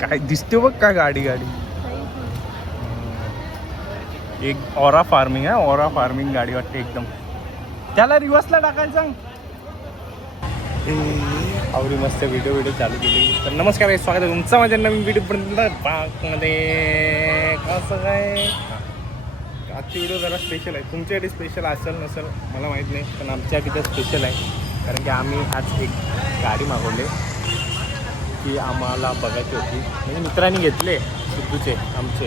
काय दिसते बघ का गाडी गाडी. एक ऑरा फार्मिंग आहे, ऑरा फार्मिंग गाडी वाटते एकदम. त्याला रिवर्सला टाकायला सांग. आवडी मस्त व्हिडिओ चालू केली. तर नमस्कार, स्वागत आहे तुमचं माझ्या नवीन व्हिडिओ मध्ये. कसं काय आजची व्हिडिओ जरा स्पेशल आहे. तुमच्यासाठी स्पेशल असेल नसेल मला माहीत नाही, पण आमच्यासाठी तर स्पेशल आहे. कारण की आम्ही आज एक गाडी मागवली की आम्हाला बघायची होती. म्हणजे मित्रांनी घेतले, सिद्धूचे आमचे,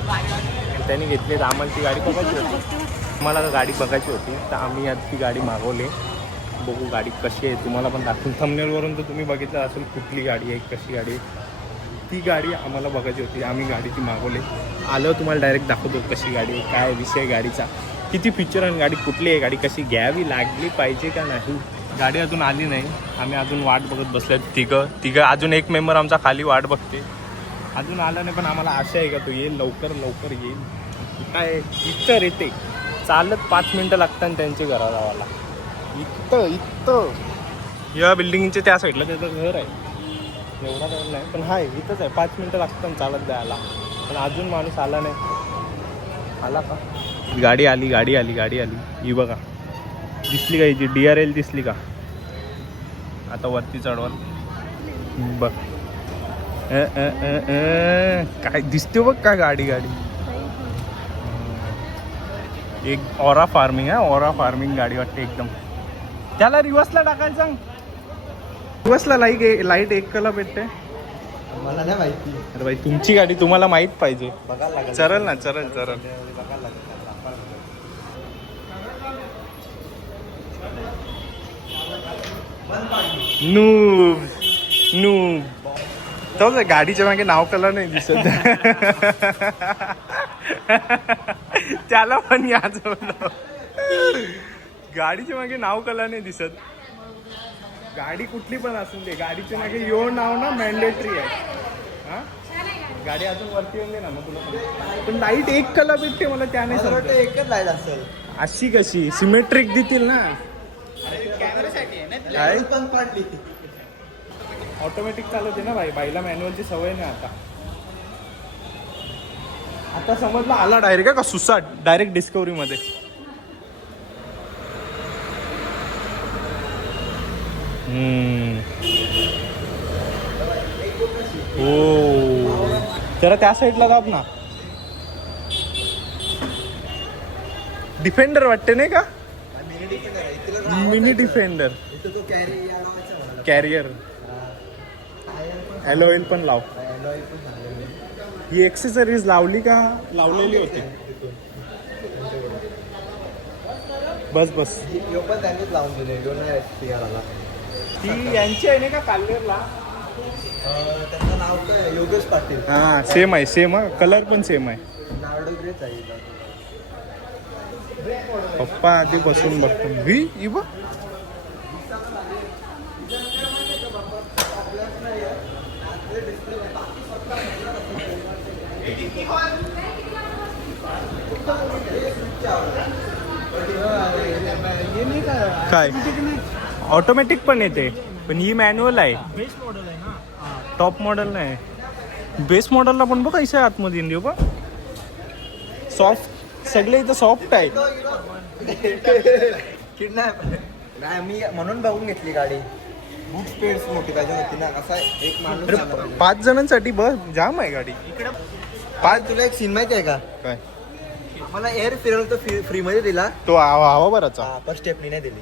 त्यांनी घेतले तर आम्हाला ती गाडी बघायची होती. मला गाडी बघायची होती तर आम्ही आज ती गाडी मागवली. बघू गाडी कशी आहे, तुम्हाला पण दाखवून. थंबनेलवरून तर तुम्ही बघितलं असेल कुठली गाडी आहे, कशी गाडी आहे. ती गाडी आम्हाला बघायची होती, आम्ही गाडी ती मागवली. आलं तुम्हाला डायरेक्ट दाखवतो कशी गाडी आहे, काय विषय गाडीचा, किती फीचर आणि गाडी कुठली आहे, गाडी कशी घ्यावी लागली पाहिजे का नाही. गाडी अजून आली नाही, आम्ही अजून वाट बघत बसलो तिघं. अजून एक मेंबर आमचा खाली वाट बघते, अजून आला नाही. पण आम्हाला आशा आहे का तो येईल, लवकर येईल. काय इथं रेते चालत 5 मिनटं लागतात त्यांचे घरा जावाला. इथं या बिल्डिंगच्या त्या साईडला त्याचं घर आहे. एवढा घर नाही पण हाय, इथंच आहे. 5 मिनटं लागतात चालत जायला. पण अजून माणूस आला नाही. आला का? गाडी आली. ही बघा, दिसली का? हिची DRL दिसली का? आता वरती चढवल बघ. काय दिसते बघ का गाडी गाडी. एक ऑरा फार्मिंग आहे, ऑरा फार्मिंग गाडी वाटते एकदम. त्याला रिवर्सला टाकायला सांग. रिवर्सला लाईट एक कला भेटते. मला नाही माहिती. अरे भाई, तुमची गाडी तुम्हाला माहित पाहिजे. बघायला लागेल. चरल ना. नू तो गाडीच्या मागे नाव कलर नाही दिसत. त्याला पण याच गाडीच्या मागे नाव कलर नाही दिसत. गाडी कुठली पण असून दे, गाडीच्या मागे यो नाव ना मॅन्डेटरी आहे. हा, गाडी अजून वरती येऊन दे ना मग तुला. पण लाईट एक कलर भेटते मला, त्याने वाटतं एकच लाईट असेल. अशी कशी सिमेट्रिक देतील ना. काय पण पाडली. ऑटोमॅटिक चालवते ना भाई, बाईला मॅन्युअलची सवय नाही. आता समजला आला डायरेक्ट का सुसाट डायरेक्ट डिस्कवरी मध्ये. हो, जरा त्या साईडला दाब ना. डिफेंडर वाटते नाही का? Mini defender. कॅरियर. ॲलॉईल पण लाव. ही एक्सेसरीज लावली का? लावलेली होती. बस पण त्यांनीच लावून दिले. ती यांची आहे नाही का काल्लेरला? त्यांचं नाव काय? योगेश पाटील. हा, सेम आहे. कलर पण सेम आहे. नावडो ग्रेच आहे. पप्पा आधी बसून बघतो. ही बघ. काय ऑटोमॅटिक पण येते, पण ही मॅन्युअल आहे. बेस मॉडेल आहे ना, टॉप मॉडेल नाही. बेस मॉडेलला पण बघ ऐसा आतमध्ये इंडिया बघ. सॉफ्ट सगळे इथं सॉफ्ट आहे. किडनॅप नाही, मी म्हणून बघून घेतली गाडी. बूट स्पेस मोठी पाहिजे होती ना. असा एक माणूस 5 जणांसाठी बस जाम आहे गाडी. पाच. तुला एक सीन माहिती आहे का? काय? मला एअर फिरवलं तर फ्री मध्ये दिला. तो हवा बराचा. पण स्टेपनी नाही दिली.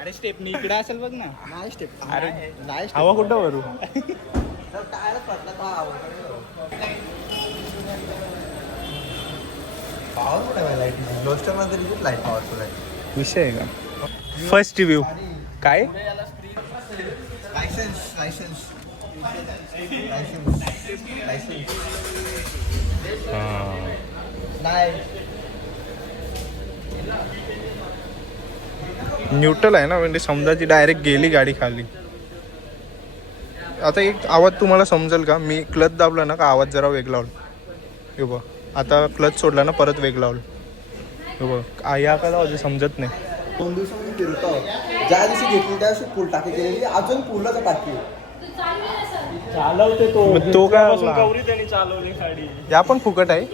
अरे स्टेपनी इकडे असेल बघ ना. नाही स्टेप. अरे नाही हवा कुठं वरू. टायरच पडला पॉवरफुल आहे लाईट. लोस्टर मध्ये लाईट पॉवरफुल आहे. विषय आहे का? फर्स्ट रिव्ह्यू काय? लायसन्स नाही. न्यूट्रल आहे ना, म्हणजे समजा ती डायरेक्ट गेली गाडी खाली. आता एक आवाज तुम्हाला समजेल का? मी क्लच दाबला ना का आवाज जरा वेगळा होईल. हे बघ, आता क्लच सोडला ना परत वेगळा होईल. हे बघ, या का अजून समजत नाही. 2 दिवसांनी फिरतो. ज्या दिवशी घेतली त्या दिवशी फुल टाकी केलेली. अजून फुलाचा टाकी. चालवते तो मग तो काय त्यापासून आला? कवरी त्यांनी चालवली गाडी. या पण फुकट आहे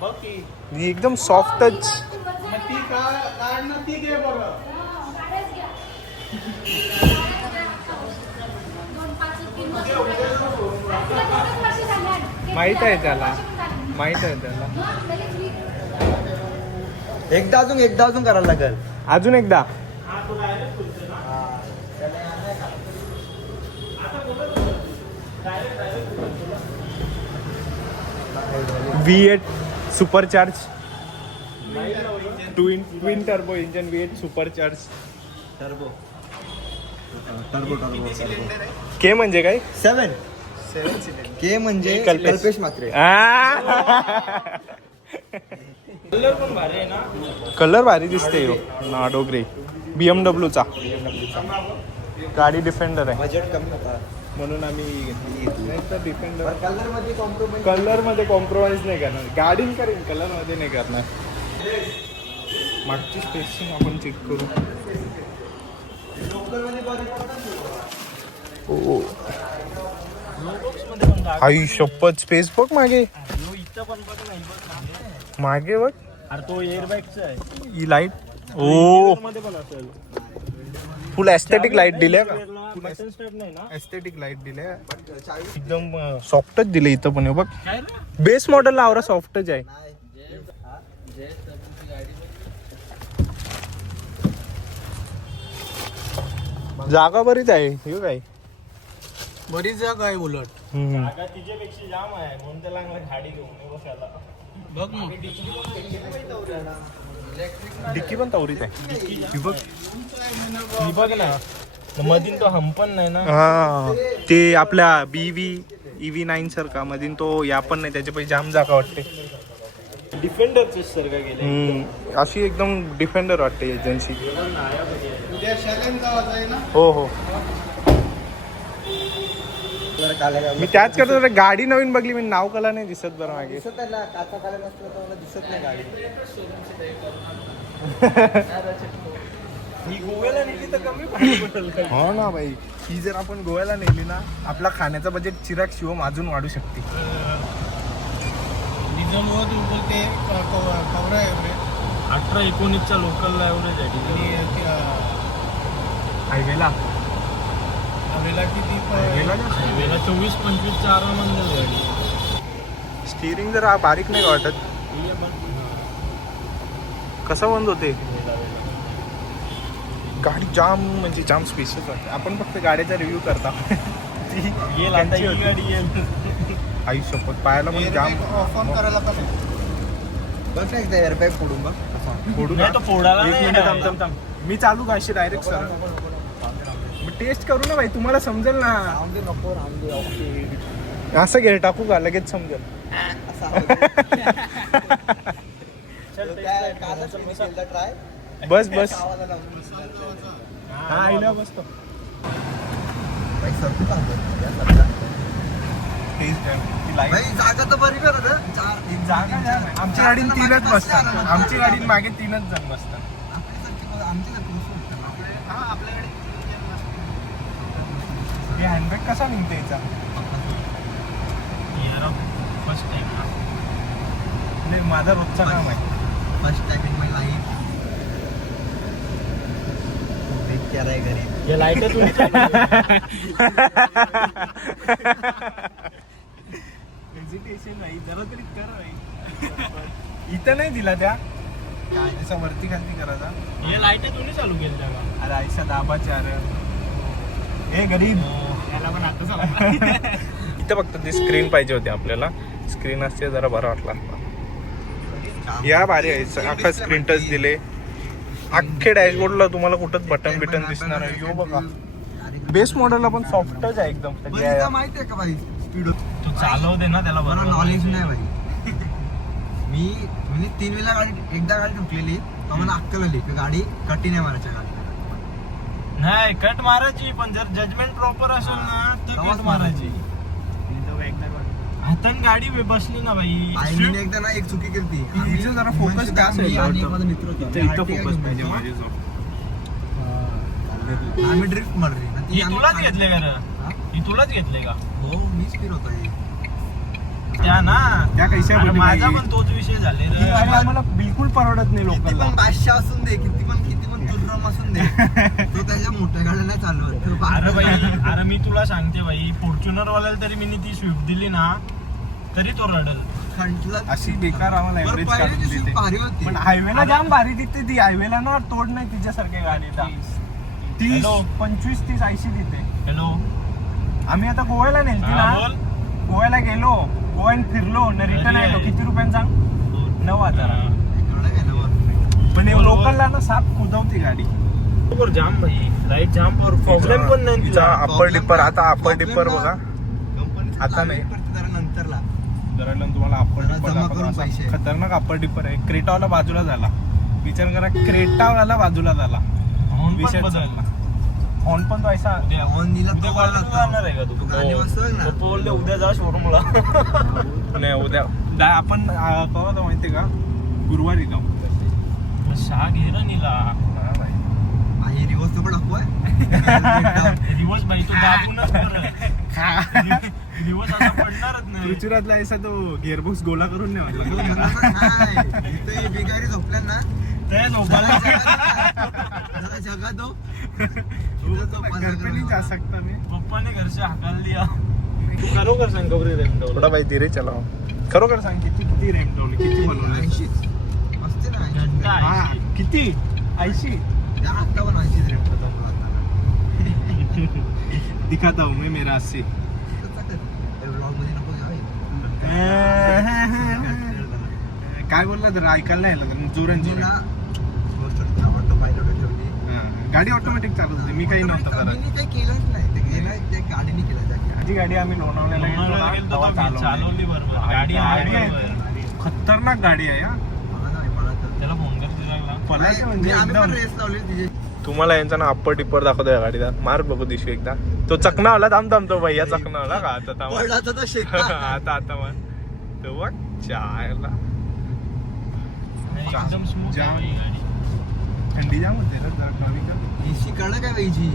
बघ की ही एकदम सॉफ्ट टच. मग ती काढ ना, ती घे बरं. माहित आहे त्याला, माहित आहे त्याला. एकदा अजून करायला लागेल. अजून एकदा हा, तो direct खुलतो ना. V8 supercharge twin turbo engine V8 supercharge. Turbo के म्हणजे काय? 7 के म्हणजे कल्पेश. कल्पेश मात्रे. कलर पण भारी आहे ना. कलर भारी दिसते हो ना. डोगरे BMW चा गाडी डिफेंडर आहे बजेट कमी होता. म्हणून आम्ही घेतली. नाही तर डिफेंडर कलर मध्ये कॉम्प्रोमाइज. कलर मध्ये कॉम्प्रोमाइज नाही करणार. गाडी करेन, कलर मध्ये नाही करणार. मागची स्पेसिंग आपण चेक करू. लोकल मध्ये बरी पडतात. मध्ये पण दाखव. आई शपथ स्पेस बघ मागे. ह्यो इथं पण बघ ना, बघ. मागे बघ अरे तो एअरबॅगचा आहे. ही लाईट. ओ मध्ये पण असेल. फुल एस्थेटिक लाईट दिल्या का? बटन स्टार्ट नाही ना. एस्थेटिक लाईट दिल्या एकदम सॉफ्टच दिले इथं पण हे बघ. काय रे? बेस मॉडेल आवरा सॉफ्टच आहे. जागा बरीच आहे हे काय. बरीच जागा आहे उलट. हम्म. जागा तिच्यापेक्षा जाम आहे, म्हणून त्याला गाडी घेऊन बसायला. बघ ना. डिक्की पण तवरीच आहे ही बघ. ही बघ ना, मधीन तो हंपन नाही ना. हा ते आपल्या EV9 सारखा मधीन तो या पण नाही. त्याच्यापैकी जाम जागा वाटते. डिफेंडरचे सर्ग गेले. अशी एकदम डिफेंडर वाटते एजन्सी. उद्या शॅलेंज जायचं आहे ना. हो हो मी त्याच करतो. जरा गाडी नवीन बघली मी, नाव कला नाही दिसत बरं मागे. दिसत आहे ना, काचा काला नसलं तर मला दिसत नाही गाडी. ही गोव्याला नेली तर कमी पडेल. हो ना भाई. ही जर आपण गोव्याला नेली ना, आपला खाण्याचा बजेट चिराग शिवम अजून वाढू शकते. डिझेल वर ते कवरा एवढे 18-19च्या लोकलला एवढेच आहे. हायवेला हायवेला किती? हायवेला हायवेला 24-25च्या आरामात जाईल गाडी. स्टिअरिंग जरा बारीक नाही का वाटत? कसं बंद होते गाडी? जाम म्हणजे जाम स्पेशियस वाटते. आपण फक्त गाडीचा रिव्ह्यू करता. येईल आता ही गाडी येईल. आई शपथ पायाला पण जाम ऑन करायला पण बघ ना एकदा एअरबॅग फोडून बघ. फोडू नाही तो फोडायला एक नाही मिनिट येणार. थांब थांब. मी चालू का अशी डायरेक्ट सर? टेस्ट करू ना भाई, तुम्हाला समजेल ना. रामदे नको रामदे. ओके असं घे टाकू का लगेच समजेल. ट्राय. बस बस. आवाजाला लावून. हा आईला बसतो. भाई सरकू का? टेस्ट आहे. भाई जागा तर बरी करत हं. जागा नाही. आमची गाडीत 3च बसतात. आमची गाडीत मागे 3च जण बसतात. हे हँडबॅग कसा निघते याचा? फर्स्ट टाइम म्हणजे माझा रोजचा काम आहे. First time in my life. क्या आहे घरी. या लाईट हेजिटेशन नाही जरा तरी कर भाई. इथं नाही दिला त्या त्याचा वरती खालती करायचा. हे लाईट तुम्ही चालू केली जागा. अरे आयसा दाबाचे. अरे हे गरीब. याला पण आता चालू. इथं फक्त ती स्क्रीन पाहिजे होती आपल्याला. स्क्रीन असते जरा बरा वाटला. या भारी आहे. अख्खा स्क्रीन टच दिले. अख्खे डॅशबोर्डला तुम्हाला कुठंच बटन बिटन दिसणार आहे. यो बघा बेस मॉडेलला पण सॉफ्टच आहे एकदम. माहिती आहे का भाई स्पीड तू चालव दे ना त्याला. मला नॉलेज नाही भाई. मी म्हणजे 3 वेळा गाडी एकदा गाडी ठुकलेली तर मला अक्कल आली की गाडी कटी नाही मारायच्या गाडी. नाही कट मारायची, पण जर जजमेंट प्रॉपर असेल ना तर कट मारायची. हातान गाडी बसली ना भाई. आईने एकदा ना एक चुकी केली. हिचं जरा focus काय असेल? आणि एक माझा मित्र होता. इथं फोकस पाहिजे माझे. आम्ही ड्रिफ्ट मारली ना ही तुलाच घेतले का रे? हा? ही तुलाच घेतले का हो मीच फिरवतोय त्या ना त्या कैशा अरे बोलली माझा बाई? पण तोच विषय झाले ही रे गाडी आम्हाला बिलकुल परवडत नाही किती लोकलला. पण बादशाह असून दे किती पण तुर्रम असून दे तो त्याच्या मोठ्या गाड्या नाही चालवत तो अरे बारक्या भाई गाड्या- अरे मी तुला सांगते भाई फॉर्च्युनर वाल्याला तरी मी ती स्विफ्ट दिली ना तरी तो रडल खंटला अशी बेकार आम्हाला बरं, ॲव्हरेज पहिली काढून दिवशी देते. भारी होती पण हायवेला जाम भारी दिसते ती. हायवेला ना तोड नाही तिच्यासारख्या गाडीचा. 30 हॅलो. 25 30 80 देते. हॅलो आम्ही आता गोव्याला नेलती हा, ना, बोल गोव्याला गेलो, गोव्यात फिरलो न रिटर्न कधी आलो. आहे? किती रुपयानं सांग? 9,000. एवढं काय नवं. पण बरोबर. लोकलला ना साप कुदवती गाडी. बरोबर जाम भाई लाईट जाम प्रॉब्लेम पण नाही तिला. अप्पर डिपर आता अप्पर Problem डिपर ना, बघा. कंपनीचं आता चालू नाही. आहे, पण जरा नंतरला जरा तुम्हाला अप्पर जरा डिपर जमा दाखवतो. करून असा पैसे. खतरनाक अप्पर डिपर आहे. क्रेटावाला बाजूला झाला. विचार करा, क्रेटावाला बाजूला झाला. Horn पण विषय बदल. चालला. हॉर्न पण तो ऐसा उद्या नीला उद्या तो कॉलेजला वाला जाणार आहे का तू? गाणी वाजतोय ना. पप्पा बोलले उद्या जा शोरूमला. नाही उद्या आपण कवा जाऊ माहिती का, गुरुवारी जाऊ. शहा घे ना नीला. आई रिवर्स नको टाकू दिवस भाई तो दाबूनच परत. दिवस असा पडणारच नाही. पृथ्वीराजला ऐसा तो गिअरबॉक्स गोला करून नाही वाटला. इथे बिगारी झोपल्या ना ते झोपायला जरा जगा दो इथं झोपायला घर पे नहीं जा सकता मैं. पप्पाने घरचे हाकाल दिया. तू खरोखर सांग गबरी रे थोडा भाई धीरे चलाव. खरोखर सांग किती रॅम्प डाऊन किती बनवलं? 80 मस्त ना 80 घंटा हा 80. किती 80 त्या आता पण 80 रेट होता मला आता दिखाता हूं मैं मेरा 80. ब्लॉग मध्ये नको काय बोलला तर ऐकायला नाही आलं तर जोरान ना जोरान. ऑटो पायलट ठेवली हा, गाडी ऑटोमॅटिक चालत होती. मी काही नव्हतं करत. मी काही केलंच नाही ते गेलं त्या गाडीने केलं त्या माझी गाडी आम्ही लोणावळ्याला गेलो लोणावळ्याला ना, गेलतो तेव्हा तर मी चालवली बरोबर. गाडी आहे बरोबर. खतरनाक गाडी आहे हा. मला नाही मला तर त्याला फोन करते लागला. पलायचं म्हणजे आम्ही पण एकदम. रेस लावली तिची तुम्हाला यांचा ना अप्पर टिप्पर दाखवतो या गाडीचा. मार बघू दिशू एकदा. तो चकनावाला थांबतो भैया चकनावाला का आता थांबा. पडला तर तो शेतात आता मार तो बघ चायला. नाही, एकदम स्मूथ जाम. आहे गाडी. थंडी जाम होते रे जरा कमी कर. एसी काढा काय पाहिजे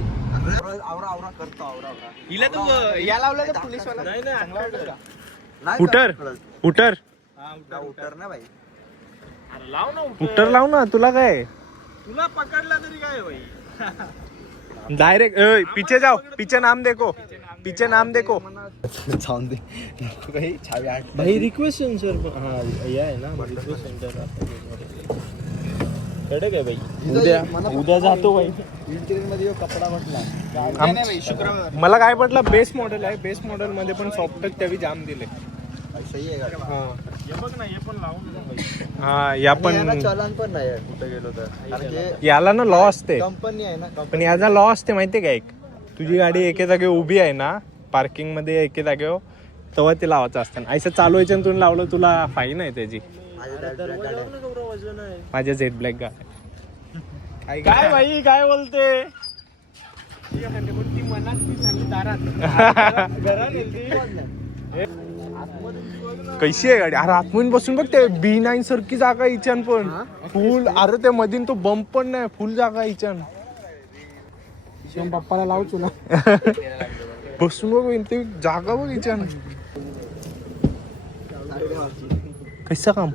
आवरा आवरा करतो आवरा हिला तू या लावला तर पोलीसवाला. नाही नाही चांगला वाटलं का? नाही उटर उटर उटर ना भाई अरे लाव ना उटर लाव ना. तुला काय तुला पकडला तरी काय भाई. डायरेक्ट पीछे जाओ. पीछे नाम देखो. पीछे नाम देखो. जाऊन दे काही छावी आठ भाई रिक्वेस्ट सेंटर हा या आहे ना रिक्वेस्ट सेंटर कडे काय भाई उद्या जातो भाई. मध्ये कपडा म्हटला मला काय पडलं बेस मॉडेल आहे. बेस मॉडेल मध्ये पण सॉफ्ट टच त्यावी जाम दिले. सही आहे गाडी. हा हे बघ ना हे पण लावून ना भाई. हा या आणि याला पण चलन पण नाही आहे कुठे गेलो तर कारण की याला ना लॉ असते. कंपनी आहे ना पण याचा लॉ असते माहितीये का, एक तुझी गाडी एके जागे उभी आहे ना पार्किंग मध्ये एके जागेवर, तेव्हा ते लावायचं असतं. ऐसा चालवायचं आणि तुम्ही लावलं तुला फाईन आहे त्याची. दरवाजावर ना केवढं वजन आहे. माझ्या झेड ब्लॅक गाडी. काय भाई काय बोलते कशी आहे गाडी? अरे आतमधून बसून बघ ते B9 सारखी जागा इचन पण फुल. अरे ते मधीन तो बंप पण नाही, फुल जागा इचन. पप्पाला लावतो ना. बसून बघ ते जागा बघ इचन. कैसा काम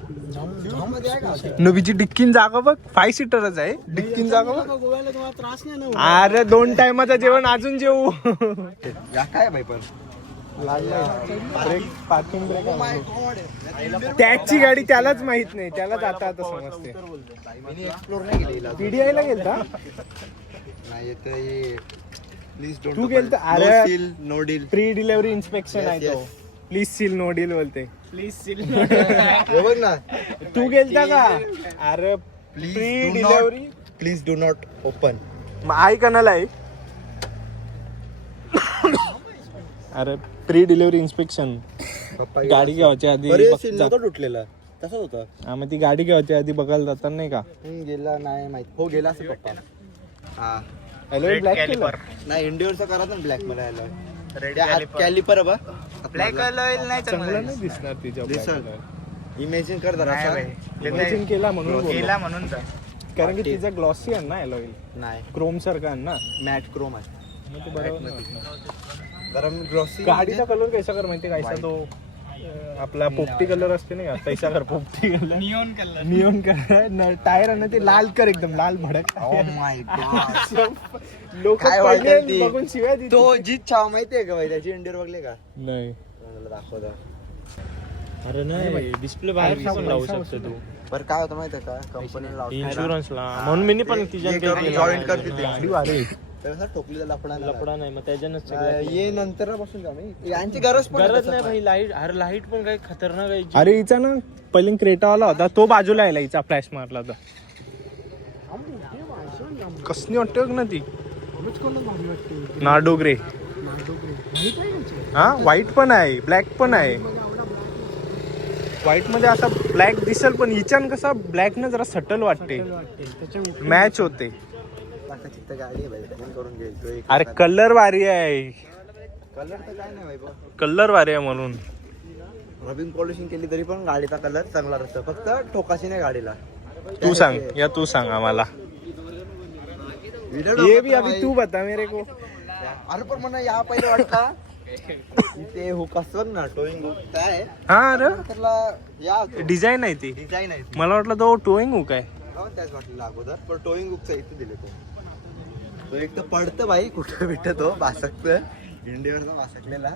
नवीची डिक्कीन जागा बघ. 5 सीटरच आहे. डिक्कीन जागा बघ. गोव्याला तुम्हाला त्रास नाही ना. अरे 2 टायमाचं जेवण अजून जेवू. या काय भाई पण पार्किंग ब्रेक त्याची गाडी त्यालाच माहित नाही. त्यालाच आता आता समजते. मी एक्सप्लोर नाही केलेला PDI ला गेलता. नाही येत हे प्लीज डोंट तू गेलता? अरे no deal pre delivery inspection Yes, आहे तो. yes. Please seal no deal बोलते. Please seal. हे बघ ना तू गेलता का? अरे please pre delivery please do not open आई कनाला आहे. अरे प्री डिलिव्हरी इन्स्पेक्शन गाडी घ्यायच्या आधी तुटलेला तसंच होतं हा, मग ती गाडी घ्यायच्या आधी बघायला जातात नाही का. गेला नाही माहित हो गेला असं पप्पा हा हॅलो ब्लॅक केलं. नाही इंडिओरचा करा ना ब्लॅक मला यायला कॅलिपर बघ ब्लॅक नाही चांगलं नाही दिसणार तिच्या दिसल. इमेजिन कर जरा इमेजिन केला म्हणून बोललो. केला म्हणून तर. कारण की तिचा ग्लॉसी आहे ना अलॉय नाही क्रोम सारखा आहे ना. मॅट क्रोम आहे मग ते बरोबर नाही वाटलं. गरम ग्लॉसी गाडीचा कलर कैसा कर माहिती कैसा तो आपला पोपटी कलर असते नाही का तैसा कर पोपटी colour neon colour neon colour tyre आहे ना ते लाल कर एकदम लाल भडक ओ माय गॉड लोक काय वाटेल ती? बघून शिवाय देतील. तो जीत छाव माहितीये का भाई त्याची इंडियर बघले का नाही मला दाखवतो. अरे नाही डिस्प्ले बाहेर पण लावू शकतो तू बरं काय होतं माहितीये का कंपनीला इन्शुरन्सला म्हणून मी पण तिच्या जॉईंट करते ते. गाडी वारे तर ठोकलेला लफडा नाही. लपडा नाही मग त्याच्यानंच ये नंतर बसून जा मी यांची गरज पण गरज नाही भाई लाईट अरे लाईट पण काही खतरनाक आहे अरे हिचा ना पहिले क्रेटावाला होता तो बाजूला यायला हिचा फ्लॅश मारला होता कसली वाटते बघ ना ती नार्डो ग्रे हा व्हाईट पण आहे ब्लॅक पण आहे व्हाईट मध्ये असा ब्लॅक दिसेल पण हिच्यान कसा ब्लॅक न जरा सटल वाटते मॅच होते चित्त गाडी आहे भाई त्याने करून घेईल तो एक अरे कलर भारी आहे कलर तर काय नाही भाई बघ. कलर भारी आहे म्हणून रबिंग पॉलिशिंग केली तरी पण गाडीचा कलर चांगला असतो फक्त ठोकाशी नाही गाडीला तू सांग या तू सांग आम्हाला ये भी अभी तू बता मेरे को अरे पण मला या पहिले वाटता ते हुक असतं ना टोईंग हुक काय हा अरे त्याला या डिझाईन आहे ती डिझाईन आहे ती. मला वाटलं तो टोईंग हुक आहे हो, त्याच वाटलेलं अगोदर पण टोईंग हुकचा इथे दिले तो एक तर पडतं भाई कुठं बिठं तो भासकतं इंडियावरचा भासकलेला